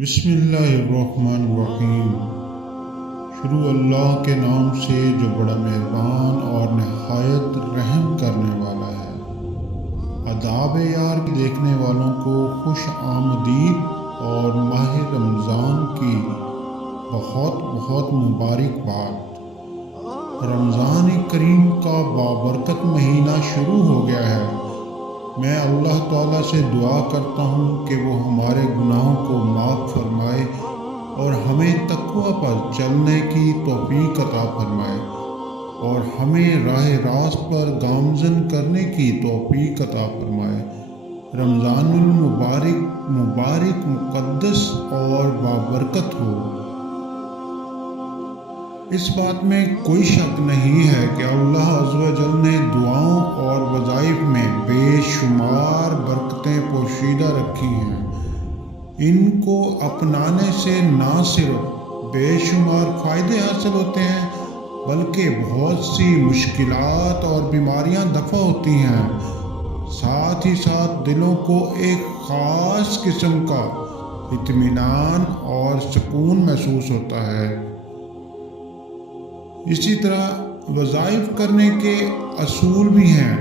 بسم اللہ الرحمن الرحیم۔ شروع اللہ کے نام سے جو بڑا مہربان اور نہایت رحم کرنے والا ہے۔ آداب یار دیکھنے والوں کو خوش آمدید اور ماہ رمضان کی بہت بہت مبارکباد۔ رمضان کریم کا بابرکت مہینہ شروع ہو گیا ہے۔ میں اللہ تعالیٰ سے دعا کرتا ہوں کہ وہ ہمارے گناہوں کو معاف فرمائے اور ہمیں تقوی پر چلنے کی توفیق عطا فرمائے اور ہمیں راہ راست پر گامزن کرنے کی توفیق عطا فرمائے۔ رمضان المبارک مقدس اور بابرکت ہو۔ اس بات میں کوئی شک نہیں ہے کہ اللہ عز و جل نے دعاؤں اور وظائف میں بے شمار برکتیں پوشیدہ رکھی ہیں۔ ان کو اپنانے سے نہ صرف بے شمار فائدے حاصل ہوتے ہیں بلکہ بہت سی مشکلات اور بیماریاں دفع ہوتی ہیں، ساتھ ہی ساتھ دلوں کو ایک خاص قسم کا اطمینان اور سکون محسوس ہوتا ہے۔ اسی طرح وظائف کرنے کے اصول بھی ہیں۔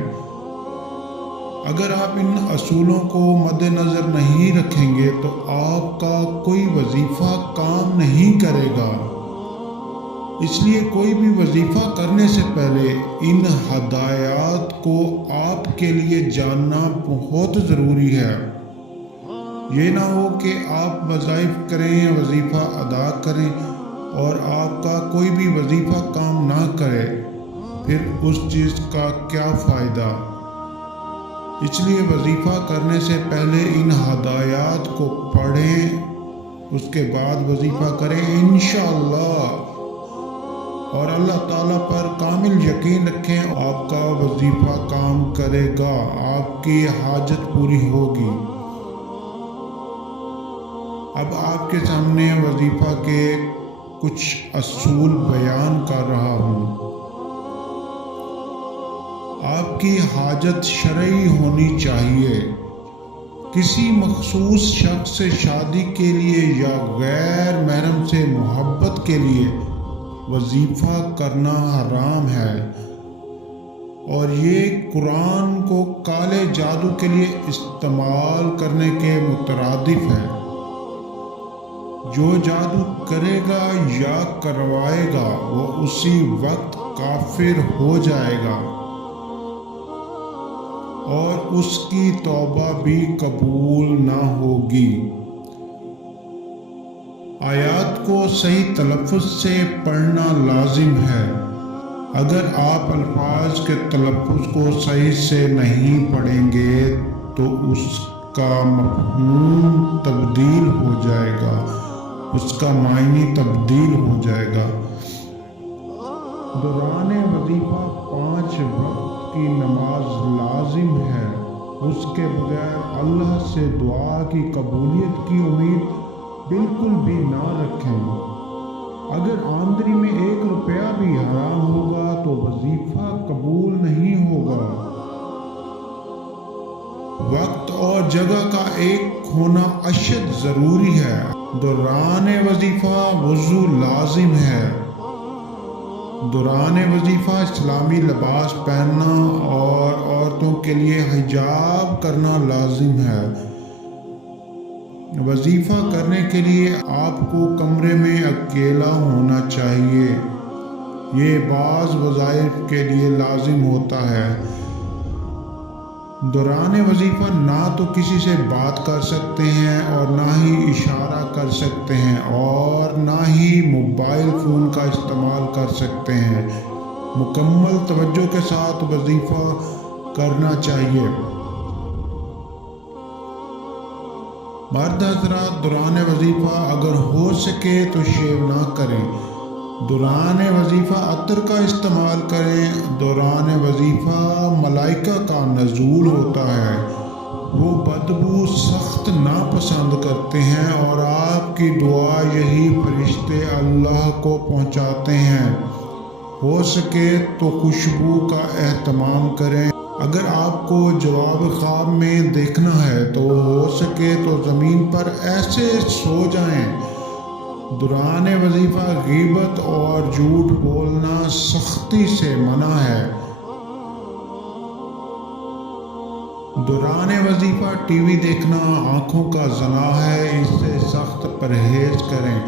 اگر آپ ان اصولوں کو مد نظر نہیں رکھیں گے تو آپ کا کوئی وظیفہ کام نہیں کرے گا۔ اس لیے کوئی بھی وظیفہ کرنے سے پہلے ان ہدایات کو آپ کے لیے جاننا بہت ضروری ہے۔ یہ نہ ہو کہ آپ وظائف کریں، وظیفہ ادا کریں اور آپ کا کوئی بھی وظیفہ کام نہ کرے، پھر اس چیز کا کیا فائدہ؟ اس لیے وظیفہ کرنے سے پہلے ان ہدایات کو پڑھیں، اس کے بعد وظیفہ کریں انشاءاللہ، اور اللہ تعالیٰ پر کامل یقین رکھیں، آپ کا وظیفہ کام کرے گا، آپ کی حاجت پوری ہوگی۔ اب آپ کے سامنے وظیفہ کے کچھ اصول بیان کر رہا ہوں۔ آپ کی حاجت شرعی ہونی چاہیے۔ کسی مخصوص شخص سے شادی کے لیے یا غیر محرم سے محبت کے لیے وظیفہ کرنا حرام ہے، اور یہ قرآن کو کالے جادو کے لیے استعمال کرنے کے مترادف ہے۔ جو جادو کرے گا یا کروائے گا وہ اسی وقت کافر ہو جائے گا اور اس کی توبہ بھی قبول نہ ہوگی۔ آیات کو صحیح تلفظ سے پڑھنا لازم ہے۔ اگر آپ الفاظ کے تلفظ کو صحیح سے نہیں پڑھیں گے تو اس کا مفہوم تبدیل ہو جائے گا، اس کا معنی تبدیل ہو جائے گا۔ دوران وظیفہ 5 وقت کی نماز لازم ہے۔ اس کے بغیر اللہ سے دعا کی قبولیت کی امید بالکل بھی نہ رکھیں۔ اگر آمدنی میں 1 روپیہ بھی حرام ہوگا تو وظیفہ قبول نہیں ہوگا۔ وقت اور جگہ کا ایک ہونا اشد ضروری ہے۔ دوران وظیفہ وضو لازم ہے۔ دوران وظیفہ اسلامی لباس پہننا اور عورتوں کے لیے حجاب کرنا لازم ہے۔ وظیفہ کرنے کے لیے آپ کو کمرے میں اکیلا ہونا چاہیے۔ یہ بعض وظائف کے لیے لازم ہوتا ہے۔ دوران وظیفہ نہ تو کسی سے بات کر سکتے ہیں اور نہ ہی اشارہ کر سکتے ہیں اور نہ ہی موبائل فون کا استعمال کر سکتے ہیں۔ مکمل توجہ کے ساتھ وظیفہ کرنا چاہیے۔ مرد حضرات دوران وظیفہ اگر ہو سکے تو شیو نہ کریں۔ دوران وظیفہ عطر کا استعمال کریں۔ دوران وظیفہ ملائکہ کا نزول ہوتا ہے، وہ بدبو سخت ناپسند کرتے ہیں اور آپ کی دعا یہی فرشتے اللہ کو پہنچاتے ہیں۔ ہو سکے تو خوشبو کا اہتمام کریں۔ اگر آپ کو جواب خواب میں دیکھنا ہے تو ہو سکے تو زمین پر ایسے سو جائیں۔ دوران وظیفہ غیبت اور جھوٹ بولنا سختی سے منع ہے۔ دوران وظیفہ ٹی وی دیکھنا آنکھوں کا زنا ہے، اس سے سخت پرہیز کریں۔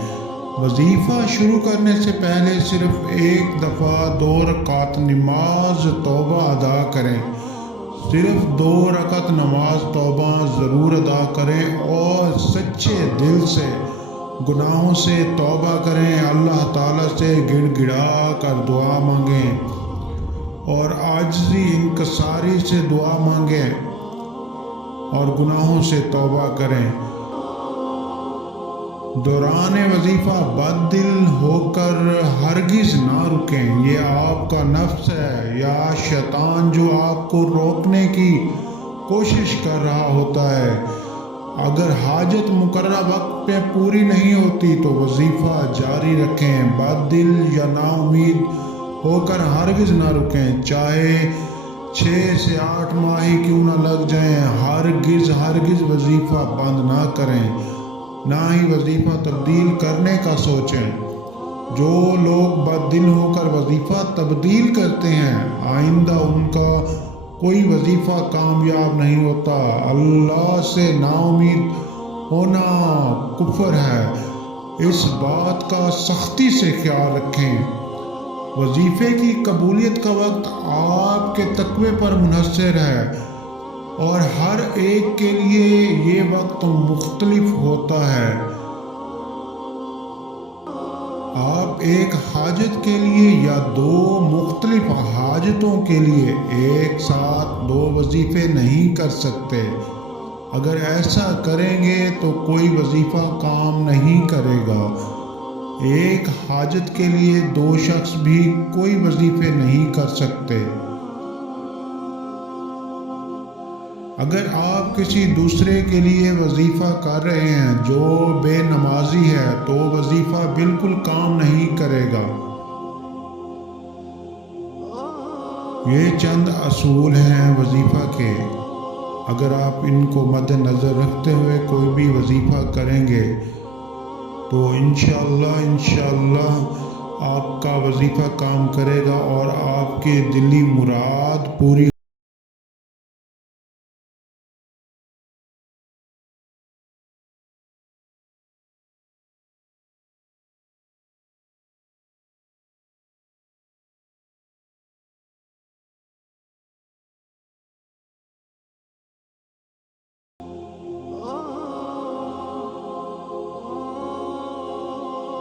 وظیفہ شروع کرنے سے پہلے صرف ایک دفعہ 2 رکعت نماز توبہ ادا کریں۔ صرف 2 رکعت نماز توبہ ضرور ادا کریں اور سچے دل سے گناہوں سے توبہ کریں۔ اللہ تعالیٰ سے گڑ گڑا کر دعا مانگیں اور عاجزی انکساری سے دعا مانگیں اور گناہوں سے توبہ کریں۔ دوران وظیفہ بد دل ہو کر ہرگز نہ رکیں۔ یہ آپ کا نفس ہے یا شیطان جو آپ کو روکنے کی کوشش کر رہا ہوتا ہے۔ اگر حاجت مقررہ وقت پہ پوری نہیں ہوتی تو وظیفہ جاری رکھیں۔ بد دل یا نا امید ہو کر ہرگز نہ رکیں، چاہے 6 سے 8 ماہ ہی کیوں نہ لگ جائیں۔ ہرگز وظیفہ بند نہ کریں، نہ ہی وظیفہ تبدیل کرنے کا سوچیں۔ جو لوگ بد دل ہو کر وظیفہ تبدیل کرتے ہیں آئندہ ان کا کوئی وظیفہ کامیاب نہیں ہوتا۔ اللہ سے نا امید ہونا کفر ہے، اس بات کا سختی سے خیال رکھیں۔ وظیفے کی قبولیت کا وقت آپ کے تقوی پر منحصر ہے اور ہر ایک کے لیے یہ وقت مختلف ہوتا ہے۔ آپ ایک حاجت کے لیے یا 2 مختلف حاجتوں کے لیے ایک ساتھ 2 وظیفے نہیں کر سکتے۔ اگر ایسا کریں گے تو کوئی وظیفہ کام نہیں کرے گا۔ ایک حاجت کے لیے 2 شخص بھی کوئی وظیفے نہیں کر سکتے۔ اگر آپ کسی دوسرے کے لیے وظیفہ کر رہے ہیں جو بے نمازی ہے تو وظیفہ بالکل کام نہیں کرے گا۔ یہ چند اصول ہیں وظیفہ کے، اگر آپ ان کو مد نظر رکھتے ہوئے کوئی بھی وظیفہ کریں گے تو انشاءاللہ آپ کا وظیفہ کام کرے گا اور آپ کی دلی مراد پوری